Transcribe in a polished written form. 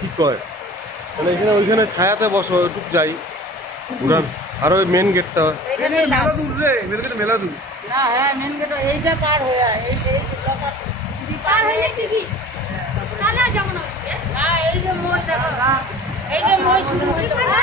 কি কয় এখানে ওইখানে ছায়াতে বসো একটু যাই উড়ান আর ওই মেন গেটটা মেলা দূর না হ্যাঁ মেন গেট এইটা পার হয়ে পার হয়ে কি তাহলে যেমন না এই যে মই দেখো এই যে মই শুরু হইলো